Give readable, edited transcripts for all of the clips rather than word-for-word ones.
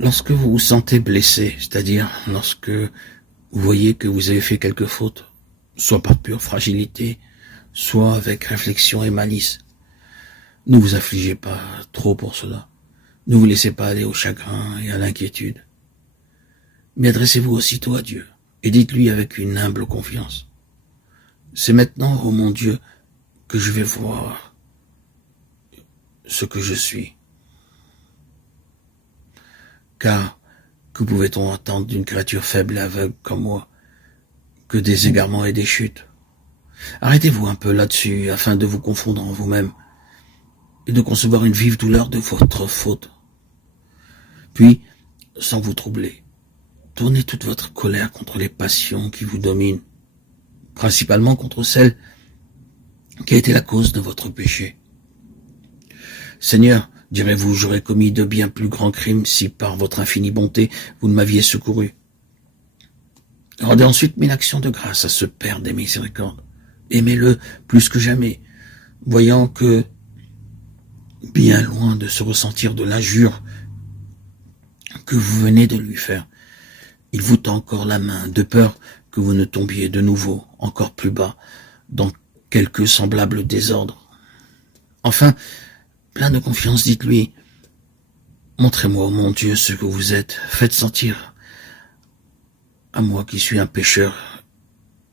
Lorsque vous vous sentez blessé, c'est-à-dire lorsque vous voyez que vous avez fait quelque faute, soit par pure fragilité, soit avec réflexion et malice, ne vous affligez pas trop pour cela. Ne vous laissez pas aller au chagrin et à l'inquiétude. Mais adressez-vous aussitôt à Dieu et dites-lui avec une humble confiance: c'est maintenant, ô mon Dieu, que je vais voir ce que je suis. Car que pouvait-on attendre d'une créature faible et aveugle comme moi que des égarements et des chutes? Arrêtez-vous un peu là-dessus afin de vous confondre en vous-même et de concevoir une vive douleur de votre faute. Puis, sans vous troubler, tournez toute votre colère contre les passions qui vous dominent, principalement contre celle qui a été la cause de votre péché. Seigneur, direz-vous, j'aurais commis de bien plus grands crimes si par votre infinie bonté vous ne m'aviez secouru. Rendez ensuite mille actions de grâce à ce Père des miséricordes. Aimez-le plus que jamais, voyant que, bien loin de se ressentir de l'injure que vous venez de lui faire, il vous tend encore la main, de peur que vous ne tombiez de nouveau encore plus bas dans quelque semblable désordre. Enfin, plein de confiance, dites-lui: montrez-moi, ô mon Dieu, ce que vous êtes. Faites sentir à moi qui suis un pécheur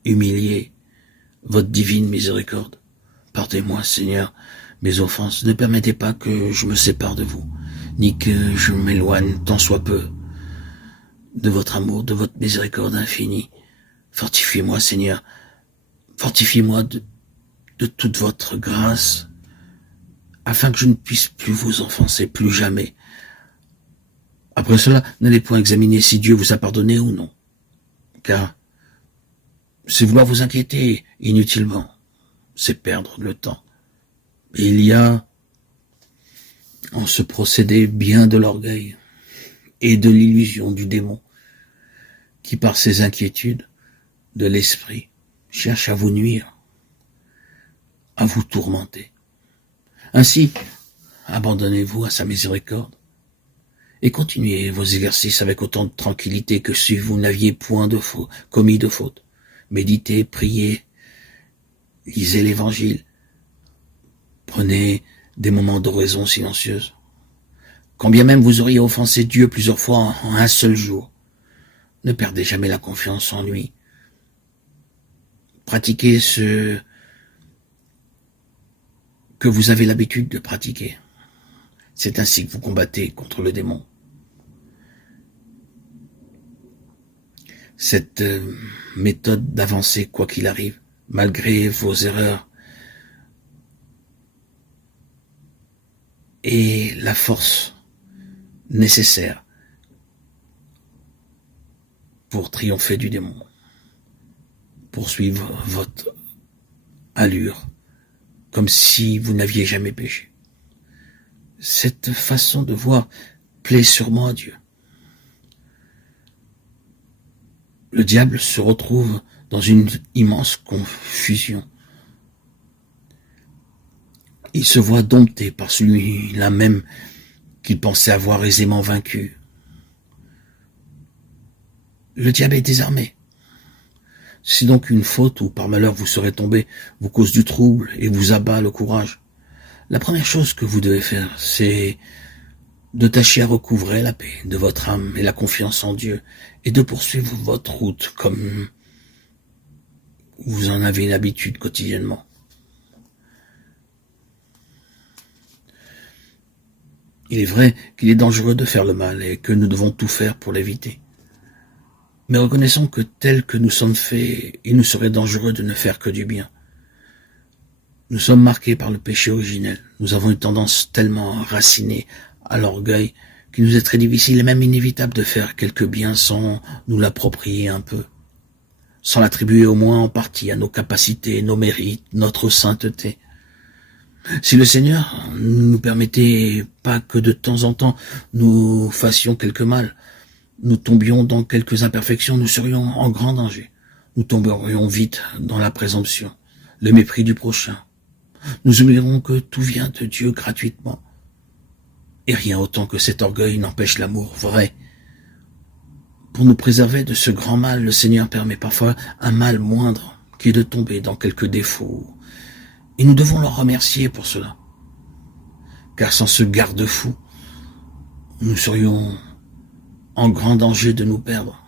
humilié votre divine miséricorde. Pardonnez-moi, Seigneur, mes offenses. Ne permettez pas que je me sépare de vous, ni que je m'éloigne tant soit peu de votre amour, de votre miséricorde infinie. Fortifiez-moi, Seigneur. Fortifiez-moi de toute votre grâce, afin que je ne puisse plus vous offenser, plus jamais. Après cela, n'allez point examiner si Dieu vous a pardonné ou non, car c'est vouloir vous inquiéter inutilement, c'est perdre le temps. Et il y a en ce procédé bien de l'orgueil et de l'illusion du démon, qui par ses inquiétudes de l'esprit cherche à vous nuire, à vous tourmenter. Ainsi, abandonnez-vous à sa miséricorde et continuez vos exercices avec autant de tranquillité que si vous n'aviez point commis de faute. Méditez, priez, lisez l'Évangile, prenez des moments d'oraison silencieuse. Quand bien même vous auriez offensé Dieu plusieurs fois en un seul jour, ne perdez jamais la confiance en lui. Pratiquez ce que vous avez l'habitude de pratiquer. C'est ainsi que vous combattez contre le démon. Cette méthode d'avancer quoi qu'il arrive, malgré vos erreurs, est la force nécessaire pour triompher du démon, poursuivre votre allure, comme si vous n'aviez jamais péché. Cette façon de voir plaît sûrement à Dieu. Le diable se retrouve dans une immense confusion. Il se voit dompté par celui-là même qu'il pensait avoir aisément vaincu. Le diable est désarmé. Si donc une faute où par malheur vous serez tombé vous cause du trouble et vous abat le courage, la première chose que vous devez faire, c'est de tâcher à recouvrer la paix de votre âme et la confiance en Dieu, et de poursuivre votre route comme vous en avez l'habitude quotidiennement. Il est vrai qu'il est dangereux de faire le mal et que nous devons tout faire pour l'éviter. Mais reconnaissons que tel que nous sommes faits, il nous serait dangereux de ne faire que du bien. Nous sommes marqués par le péché originel. Nous avons une tendance tellement racinée à l'orgueil qu'il nous est très difficile et même inévitable de faire quelque bien sans nous l'approprier un peu, sans l'attribuer au moins en partie à nos capacités, nos mérites, notre sainteté. Si le Seigneur ne nous permettait pas que de temps en temps nous fassions quelque mal, nous tombions dans quelques imperfections, nous serions en grand danger. Nous tomberions vite dans la présomption, le mépris du prochain. Nous oublierons que tout vient de Dieu gratuitement. et rien autant que cet orgueil n'empêche l'amour vrai. Pour nous préserver de ce grand mal, le Seigneur permet parfois un mal moindre, qui est de tomber dans quelques défauts. Et nous devons le remercier pour cela. Car sans ce garde-fou, nous serions en grand danger de nous perdre.